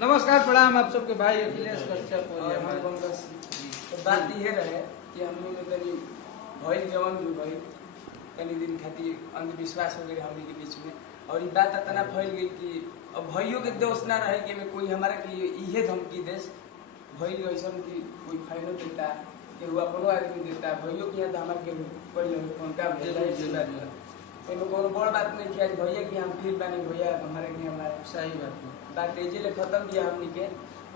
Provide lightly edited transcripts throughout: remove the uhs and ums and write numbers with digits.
नमस्कार प्रणाम आप सबके भाई अखिलेश कश्यप तो बात ये रहे कि हम लोग तनी भइल जवन भी भइल तनी दिन खातिर अंधविश्वास हो गए हमनी के बीच में और ये बात इतना फैल गई कि अब भइयों के दोष ना रहे कि में कोई हमारा के इहे धमकी देश भइल ऐसा कि कोई फाइनो देता केहू अपनो आदमी देता भइयों के यहाँ तो हमारे केहू पड़ी उनका भेजा कोनो बड़ बात नहीं किया भैया कि हम फिर बानी भैया हमारे के हमारे सही बात तेजी खत्म किया हमनी के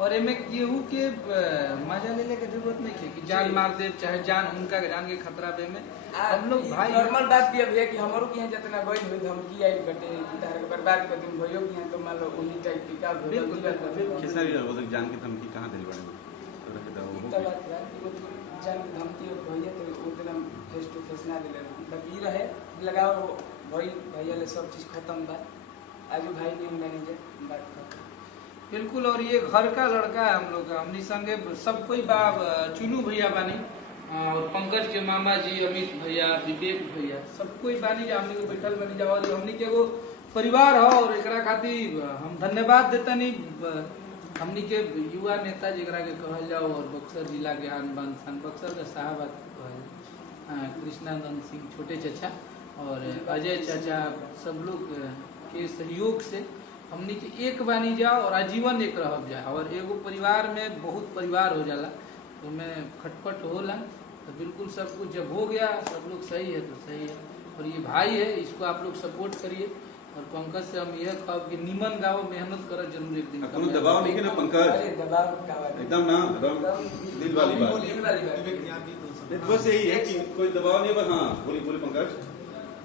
और एमे केहू के मजा ले के जरूरत नहीं है कि जान मार दे चाहे जान उनका जान के खतरा बे में हम लोग भाई नॉर्मल बात भी है कि हमरो के यहाँ जितना गई हुई धमकी आई बटे तार बर्बाद कर दिन भइयो के यहाँ तो मान लो वही टाइप की का बिल्कुल किसरी वो जान की धमकी कहां दिल बड़े तो बात है कि जान की धमकी भइया तो उतना फेस टू फेस ना दिले बाकी रहे लगाओ भाई भैया ले सब चीज खत्म बा आज भाई ने मैनेजर बात कर बिल्कुल। और ये घर का लड़का है हम लोग का हमनी संगे सब कोई बाप चुनू भैया बानी और पंकज के मामा जी अमित भैया विवेक भैया सब कोई बानी जो हमनी को बैठल बनी जाओ हमनी के एगो परिवार हो और एकरा खातिर हम धन्यवाद देता नहीं हमनी के युवा नेता जरा के कहल जाओ और बक्सर जिला के आन बान शान बक्सर का साहब कृष्णानंद सिंह छोटे चाचा और अजय चाचा सब लोग के सहयोग से हमनी के एक बानी जाओ और आजीवन एक रह जाए और एगो परिवार में बहुत परिवार हो जाला तो मैं खटपट होला तो बिल्कुल सब कुछ जब हो गया सब लोग सही है तो सही है और ये भाई है इसको आप लोग सपोर्ट करिए और पंकज से हम यह कहब कि निमन गाओ मेहनत करो जरूर एक दिन कोनो दबाव नहीं है ना पंकज अरे दबाव का बात एकदम ना दिल वाली बात बस यही है कि कोई दबाव नहीं बस हाँ बोली पंकज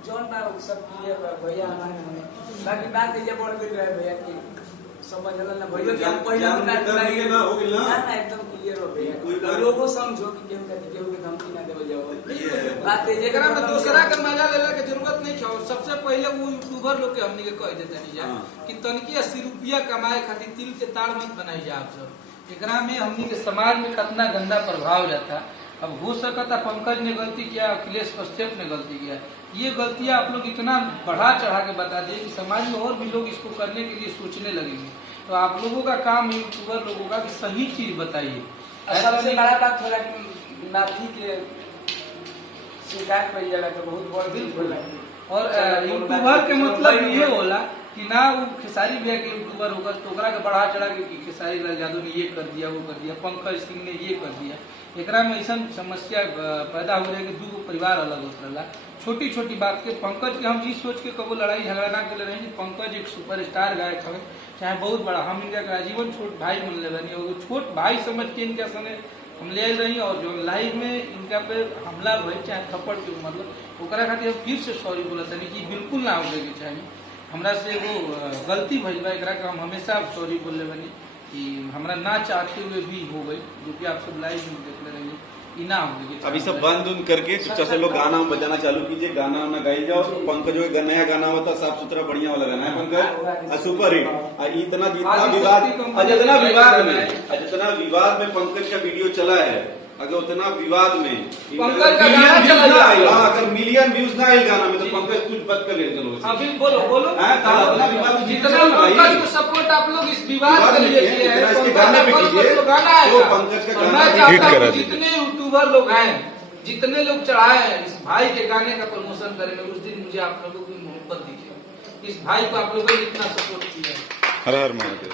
जौन बा सब क्लियर बा भैया हमारे बाकी बात ये बढ़ गई रहे भैया की समझल ना भैया कि हम पहले ना हो गेल ना एकदम क्लियर हो भैया लोगो समझो कि केहू के धमकी ना देवे जाओ बात एकरा में दूसरा के मजा लेला के जरूरत नहीं है सबसे पहले वो यूट्यूबर लोग के हमनी के कह देते नहीं जा कि तनकी 80 रुपया कमाए खातिर तिल के ताड़ मत बनाई जा आप सब एकरा में हमनी के समाज में कितना गंदा प्रभाव जाता अब हो सकता पंकज ने गलती किया अखिलेश कश्यप ने गलती किया ये गलतियां आप लोग इतना बढ़ा चढ़ा के बता दें कि समाज में और भी लोग इसको करने के लिए सोचने लगेंगे तो आप लोगों का काम यूट्यूबर लोगों का कि सही चीज बताइए। सबसे बड़ा बात होला कि माफी के स्वीकार कर जाला तो बहुत बड़ दिल होला और यूट्यूबर के मतलब ये होला कि ना वो खेसारी भैया के यूट्यूबर होगा तो ओकरा के बढ़ा चढ़ा के खेसारी लाल यादव ने ये कर दिया वो कर दिया पंकज सिंह ने ये कर दिया एकरा में ऐसा समस्या पैदा हो जाए कि दो परिवार अलग होता रहा छोटी छोटी बात के पंकज के हम ये सोच के कबो लड़ाई झगड़ा ना कर रहे पंकज एक सुपरस्टार गायक है चाहे बहुत बड़ा हम इनका आजीवन छोट भाई मन ले बनी और छोट भाई समझ के इनके संगे हम ले रही और जो लाइव में इनका पे हमला भय चाहे थप्पड़ के मतलब ओकरा खातिर हम फिर से सॉरी बोला था कि बिल्कुल ना हो के चाहिए हमरा से वो गलती भइल बा एकरा के हम हमेशा सॉरी बोलले बनी कि हमरा ना चाहते हुए भी हो गई जो कि आप सब लाइव में देख ले रही इनाम अभी सब बंद उन करके चुपचाप से लोग गाना बजाना चालू कीजिए गाना वाना गाई जाओ पंकज जो नया गाना होता साफ सुथरा बढ़िया वाला गाना है पंकज सुपर हिट इतना जितना विवाद में पंकज का वीडियो चला है अगर उतना विवाद में अगर मिलियन व्यूज ना आए गाना में तो पंकज कुछ बच कर ले चलो अभी बोलो जितना पंकज को सपोर्ट आप लोग इस विवाद के लिए किए हैं इसके गाने पे कीजिए तो पंकज का गाना हिट करा जितने यूट्यूबर लोग हैं जितने लोग चढ़ाए हैं इस भाई के गाने का प्रमोशन करेंगे उस दिन मुझे आप लोगों की मोहब्बत दिखेगा इस भाई को आप लोगों ने इतना सपोर्ट किया हर हर महादेव।